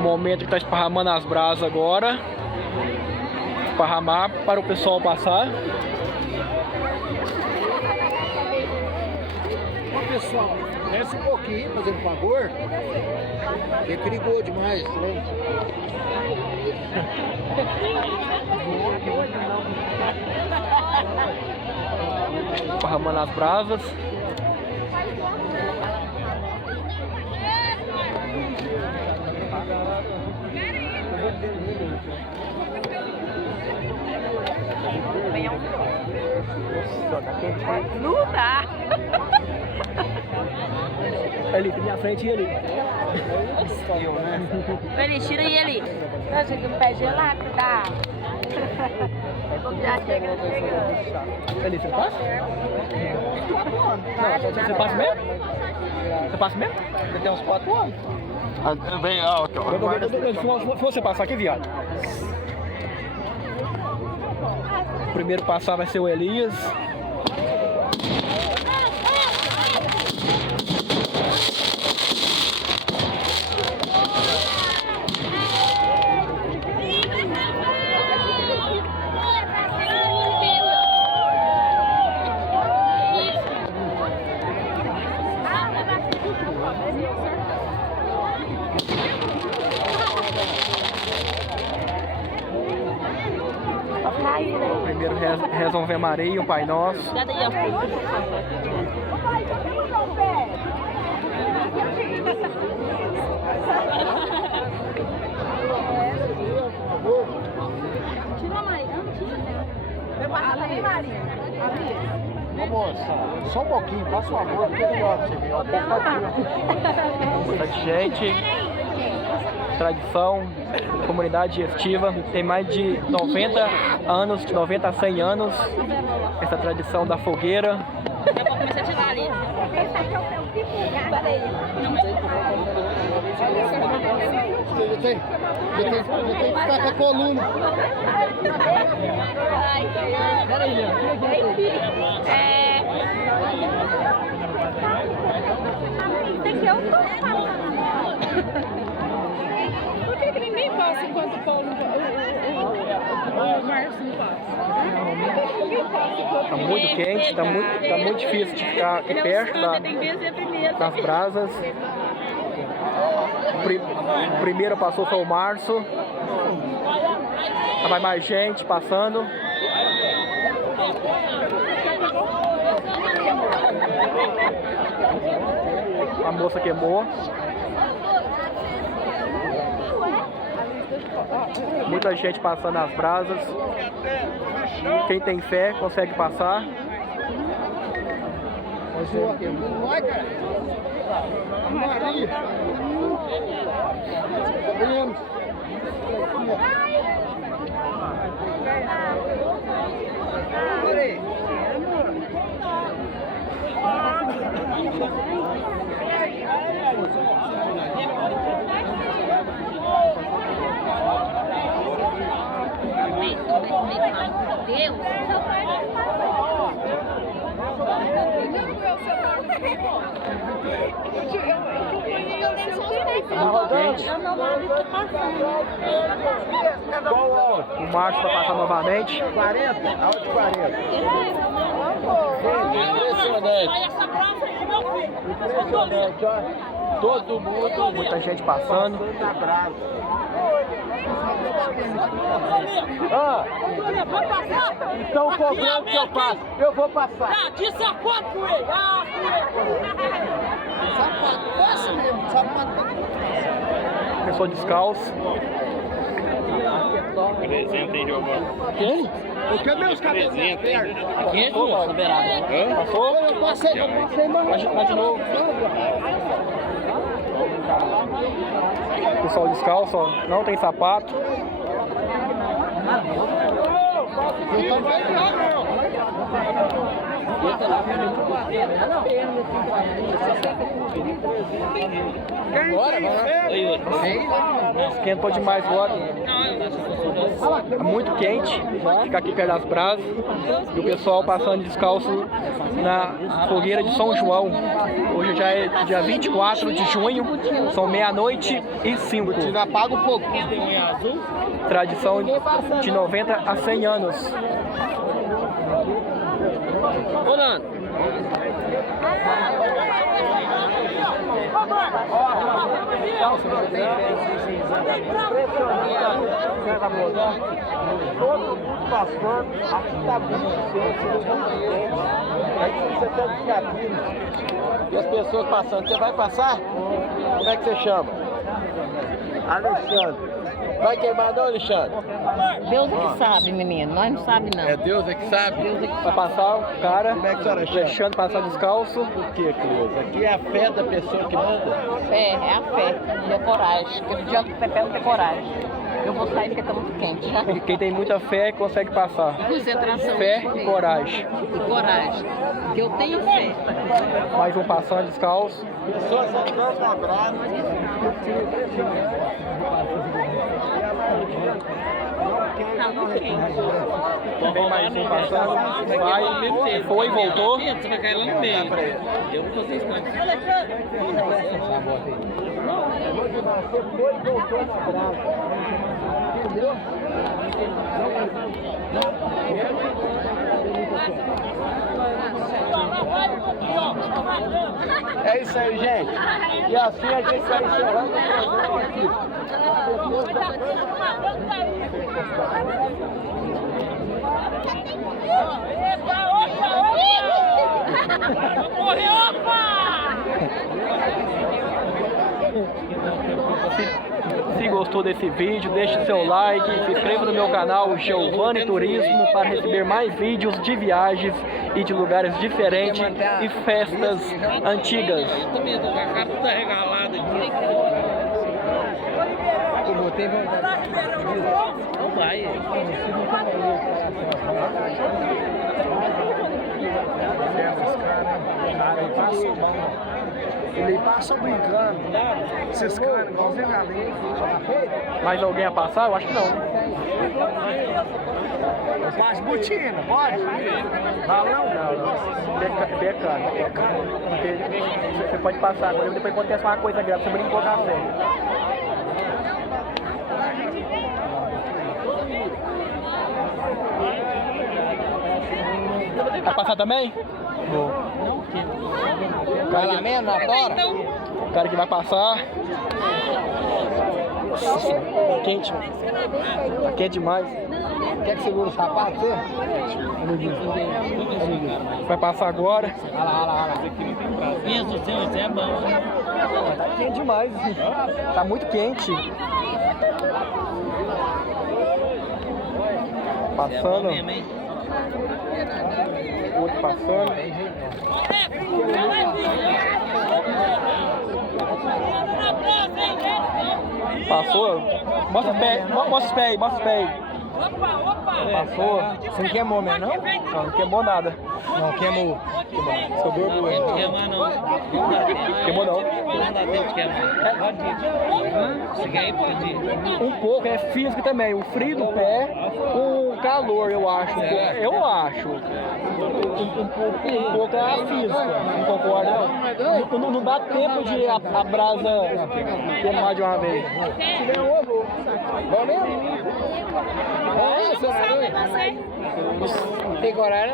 Momento que está esparramando as brasas agora. Esparramar para o pessoal passar. Ó, pessoal, desce um pouquinho, fazendo favor. É perigoso demais, né? Esparramando as brasas. Não dá. Ali, tem minha frente e ali. Ele tira e ele. Não, gente, o pé gelado, tá? Já chega. Ali, você passa? Não, você passa mesmo? Você passa mesmo? Você tem uns 4 anos. Bem alto. Se você passar aqui, viado. O primeiro a passar vai ser o Elias. Primeiro reza um Ave Maria e um Pai Nosso. Ô moça, só um pouquinho, faz favor, porque é melhor pra você ver. Ó, Bastante gente. Tradição, comunidade digestiva, tem mais de 90 anos, de 90 a 100 anos, essa tradição da fogueira. Eu vou começar a tirar ali. Eu tenho que ficar com a coluna. Tem que eu Por que ninguém passa enquanto o Paulo o Márcio não passa? Ninguém passa enquanto Tá muito quente, tá muito difícil de ficar aqui perto das brasas. O primeiro passou foi o Márcio. Vai mais gente passando. A moça queimou. Muita gente passando as brasas. Quem tem fé consegue passar. O Márcio vai passar novamente. 40? Aonde 40? Impressionante, ó. Todo mundo. Muita gente passando. Na brasa. Então cobrando que eu passo. Eu vou passar. Disse a quanto ele? Sapato, passa mesmo. Sapato. Pessoa descalço. Presente, hein, Giovanni? Quem? Eu quero meus cabelos. Quem? Passou? Eu passei, mas Vai de novo. Pessoal descalço, ó, não tem sapato. Esquentou demais agora. É muito quente, fica aqui perto das brasas. E o pessoal passando descalço na fogueira de São João. Hoje já é dia 24 de junho, são 00:05. Ainda paga um pouco. Tradição de 90 a 100 anos. Rolando. Todo mundo passando, aqui tá muito tempo. Aí você tá de cabine. E as pessoas passando, você vai passar? Como é que você chama? Alexandre. Vai queimar não, Alexandre? Deus é que sabe, menino. Nós não sabemos, não. É Deus é que sabe? Deus é que Vai passar o cara, Como é que a senhora chama? deixando passar descalço. Por que, Cleusa? Aqui é a fé da pessoa que manda? fé, é a fé e a coragem. Porque não adianta o Pepe não ter coragem. Eu vou sair porque tá muito quente, já. E quem tem muita fé consegue passar. Concentração. Fé e coragem. E coragem. Porque eu tenho fé. Mais um passando descalço. Pessoas andando na brasa. Tá muito quente. Vem mais um passando. Vai, foi e voltou. Você vai cair lá no meio. Eu vou fazer isso não. Você foi e voltou na brasa. Entendeu? É isso aí, gente. E assim a gente vai encerrando o programa aqui. Se gostou desse vídeo, deixe seu like, se inscreva no meu canal Giovanni Turismo para receber mais vídeos de viagens e de lugares diferentes e festas antigas. Eu também tô com a cara toda regalada aqui. Não vai. Ele passa brincando, ciscando, igualzinho a galinha. Mais alguém a passar? Eu acho que não. Faz botina, pode? Balão? Não. Becando. Porque você pode passar, agora depois acontece uma coisa grave, você brincou com a fé. Vai passar também? Vou. O cara que vai passar. Tá quente. Tá quente demais. Quer que segura o sapato, você? Vai passar agora. Olha lá. Pensa, isso é bom. Tá quente demais. Tá muito quente. Passando. Outro passando. Passou? Mostra os pés, mostra os pés. Passou. Você não queimou mesmo, não? Não, não queimou nada. Não, queimou. Sobrou Não duas. queimar não. Não dá tempo. Queimou não. Não dá tempo de queimar. Você quer ir, pode ir. Um pouco, é físico também. O frio do pé, o calor, eu acho. Eu acho. Um pouco é a física. Não concorda? Não dá tempo de a brasa queimar de uma vez. Se der ovo, vai mesmo? Você. Tem coragem?